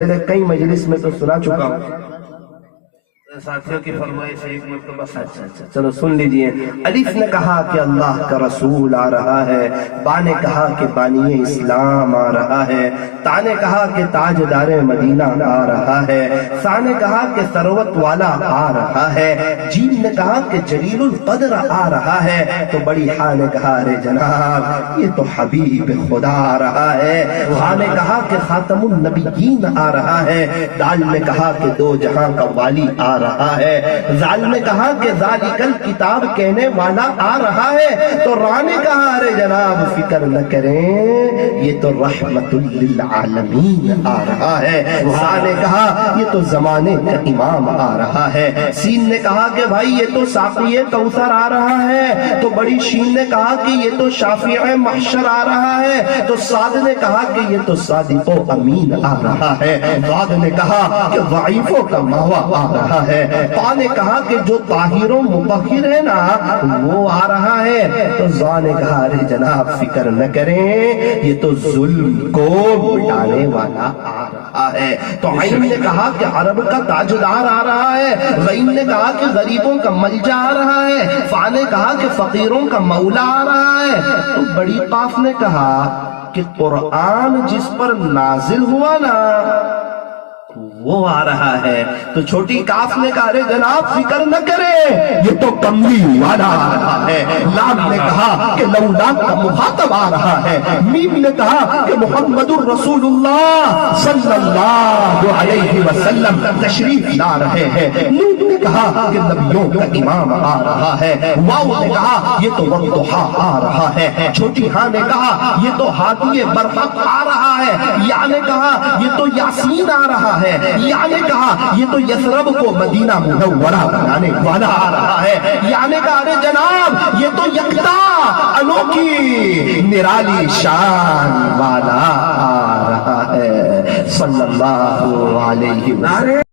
کئی مجلس میں تو سنا چکا ہوں، ساتھیوں کی فرمائش ایک مرتبہ اچھا چلو سن لیجئے۔ الف نے کہا کہ اللہ کا رسول آ رہا ہے، با نے کہا کہ بانی اسلام آ رہا ہے، تا نے کہا کہ تاجدار مدینہ آ رہا ہے، سا نے کہا کہ ثروت والا آ رہا ہے، جیم نے کہا کہ جلیل القدر آ رہا ہے، تو بڑی ہا نے کہا ارے جناب یہ تو حبیب خدا آ رہا ہے، ہا نے کہا کہ خاتم النبیین آ رہا ہے، دال نے کہا کہ دو جہاں کا والی آ رہا ہے، زال نے کہا کہ ذالکل کتاب کہنے والا آ رہا ہے، تو را نے کہا ارے جناب فکر نہ کریں یہ تو رحمت للعالمین آ رہا ہے، سا نے کہا یہ تو زمانے کا امام آ رہا ہے، سین نے کہا کہ بھائی یہ تو ساقی کوثر آ رہا ہے، تو بڑی شین نے کہا کہ یہ تو شافع محشر آ رہا ہے، تو صاد نے کہا کہ یہ تو صادق و امین آ رہا ہے، ضاد نے کہا کہ ضعیفوں کا ماوا آ رہا ہے، طا نے کہا کہ جو طاہر و مطہر ہے نا وہ آ رہا ہے، تو ضا نے کہا ارے جناب فکر نہ کریں یہ تو ظلم کو مٹانے والا آ رہا ہے، تو عین نے کہا کہ عرب کا تاجدار آ رہا ہے، غین نے کہا کہ غریبوں کا ملجا آ رہا ہے، فا نے کہا کہ فقیروں کا مولا آ رہا ہے، تو بڑی قاف نے کہا کہ قرآن جس پر نازل ہوا نا وہ آ رہا ہے، تو چھوٹی کاف نے کہا ارے جناب فکر نہ کرے یہ تو کملی والا آ رہا ہے، لام نے کہا کہ لولا کا مخاطب آ رہا ہے، میم نے کہا کہ محمد الرسول اللہ صلی اللہ علیہ وسلم تشریف لا رہے ہیں، نون نے کہا کہ نبیوں کا امام آ رہا ہے، واو نے کہا یہ تو والضحیٰ آ رہا ہے، چھوٹی ہاں نے کہا یہ تو ہادی برحق آ رہا ہے، یا نے کہا یہ تو یاسین آ رہا ہے، یا نے کہا یہ تو یثرب کو مدینہ منورہ بنانے والا آ رہا ہے، یا نے کہا ارے جناب یہ تو یکتا انوکھی نرالی شان والا آ رہا ہے، صلی اللہ علیہ وسلم۔